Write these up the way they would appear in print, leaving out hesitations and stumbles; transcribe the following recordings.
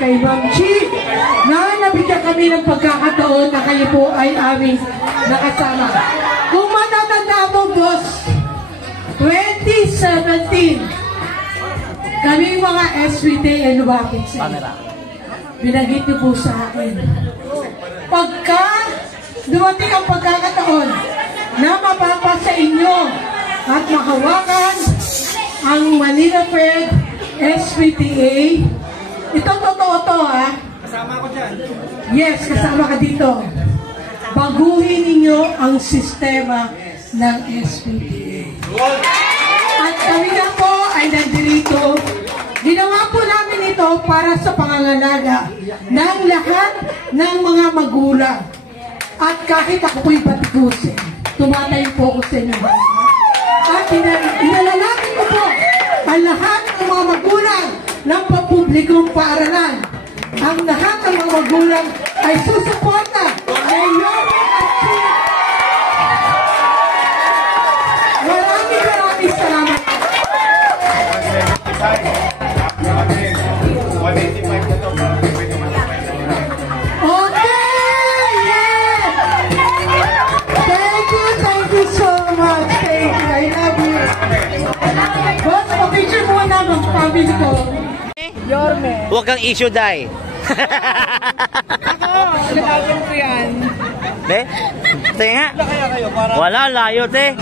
kay Ma'am Chi na nabigyan kami ng pagkakataon na kayo po ay aming nakasama. Kung matatanda mo, boss, 2017, kami mga SWT and bakit sa binanggit niyo po sa akin. Pagka dumating ang pagkakataon na mapapa sa inyo at mahawakan ang Manila Fed SPTA, ito totoo to ha. Kasama ko dyan. Yes, kasama ka dito. Baguhin ninyo ang sistema ng SPTA. At kami na po ay nandito. Ginawa po namin ito para sa pangangalaga ng lahat ng mga magulang. At kahit ako po'y batikusin, tumatayo po ako sa inyo. At inalalapit ko po ang lahat ng mga magulang ng pampublikong paaralan. Ang lahat ng mga magulang ay susuporta kay Yorme at Chi. Maraming salamat. Okay! Yes! Thank you so much. Thank you. I love you. Boss, pa-picture muna ng family ko. Yorme. Huwag kang issue, Day. Ako, nagagawin ko yan. Be? Tingnan nga. Wala, layo, te.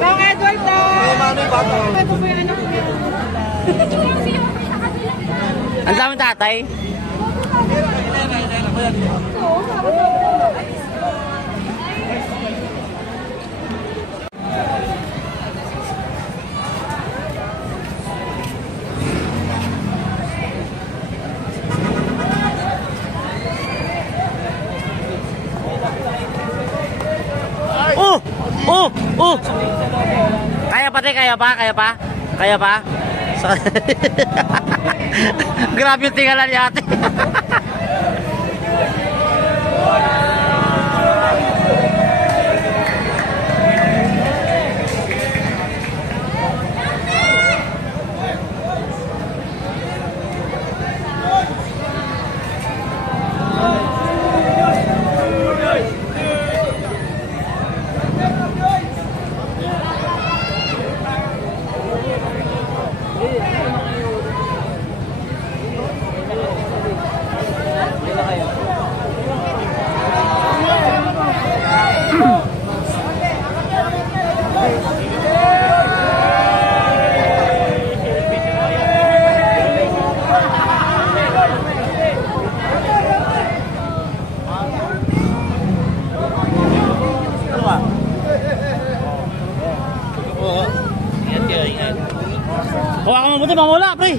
Bang Edward, ito po yung anak ko. Ang daming tatay. Oh! Kaya pa, te? Kaya pa? Kaya pa? Kaya pa? Grabe yung tingalan niya, ate. Hawakan mo buti, mamula, pre.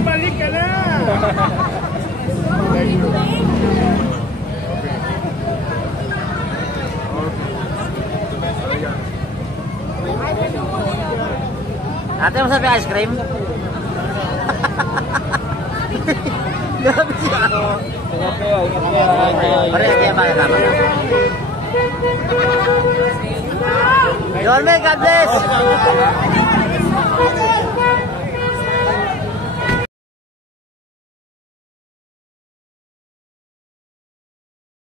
Balik ka na! Ate, masarap yung ice cream? Grabe siya. Pare, kaya ba tama na? Yorme, God bless!